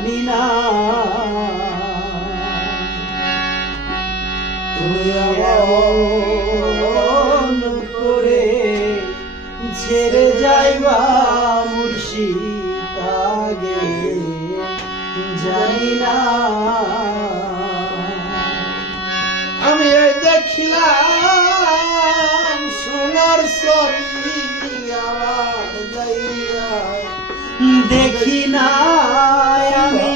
জানি না তুমি এমন করে ছেড়ে যাইবা মুর্শিদ আগে জানি না আমি দেখিলাম সোনার ছবি আমার যাইয়া দেখি না আমি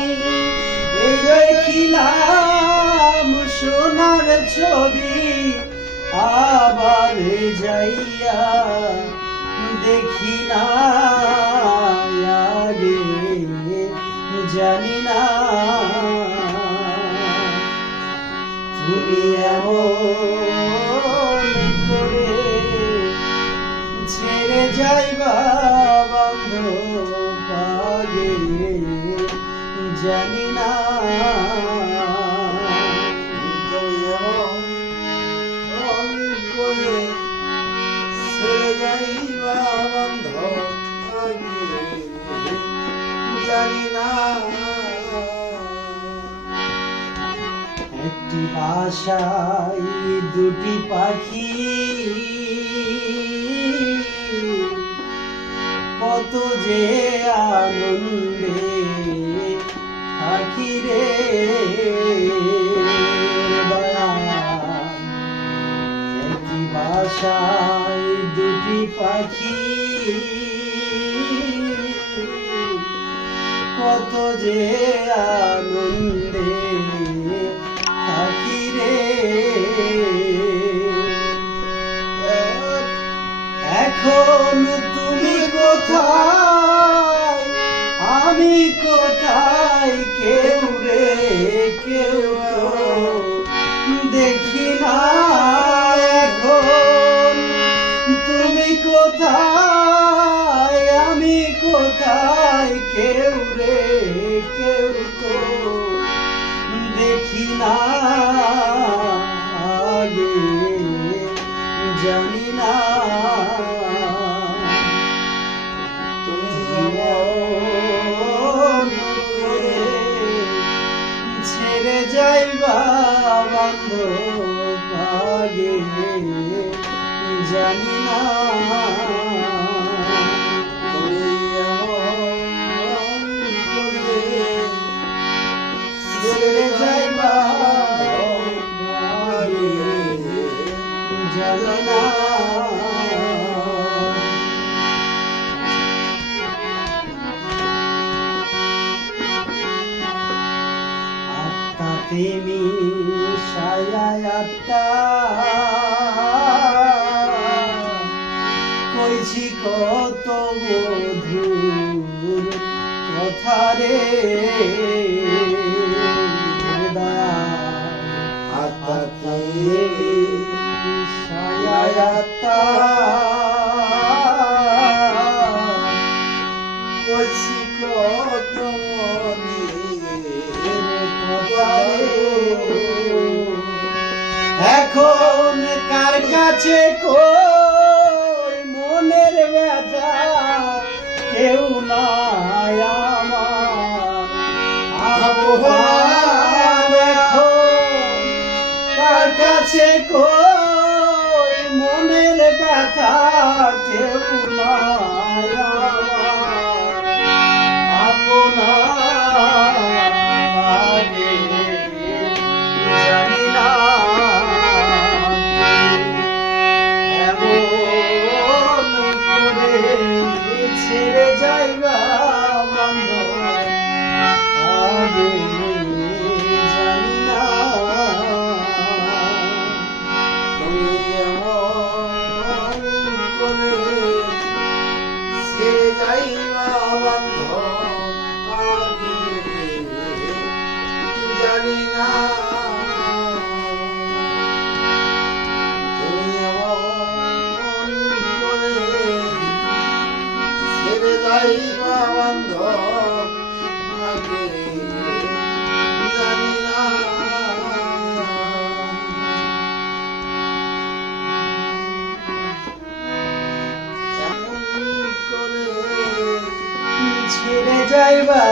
এই দেখিলাম সোনার ছবি আবার যাইয়া দেখি না আগে জানি না তুমি এমন করে ছেড়ে যাইবা বান্ধব আগে জানি না তুমি এমন করে ছেড়ে যাইবা বান্ধব আগে জানি না একটি বাসায় দুটি পাখি কত যে আনন্দে পাখি রে একটি বাসায় দুটি পাখি কত যে আনন্দে থাকি রে এখন তুমি কোথায় আমি কোথায় কেউ রে কেউ তো দেখি না এখন তুমি কোথায় আমি কোথায় কেউ রে কেউ তো দেখি না আগে জানি না তুমি এমন করে ছেড়ে যাইবা বান্ধব আগে জানি না তুমি এমন করে ছেড়ে যাইবা আগে জানি না তেমি সায়াত্তা কইছি কত মধুর কথা রে তেমি সায়াত্তা কইছি কত এখন কার কাছে কই মনের ব্যথা কেউ নাই আমার এখন কার কাছে কই মনের ব্যথা কেউ নাই আমার আপনার আগে জানি না এমন করে ছেড়ে যাইবা বান্ধব আগে জানি না তুমি এমন করে ছেড়ে যাইবা বান্ধব আগে জানি না তুমি এমন করে ছেড়ে যাইবা বান্ধব আগে জানি না ছেড়ে যাইবা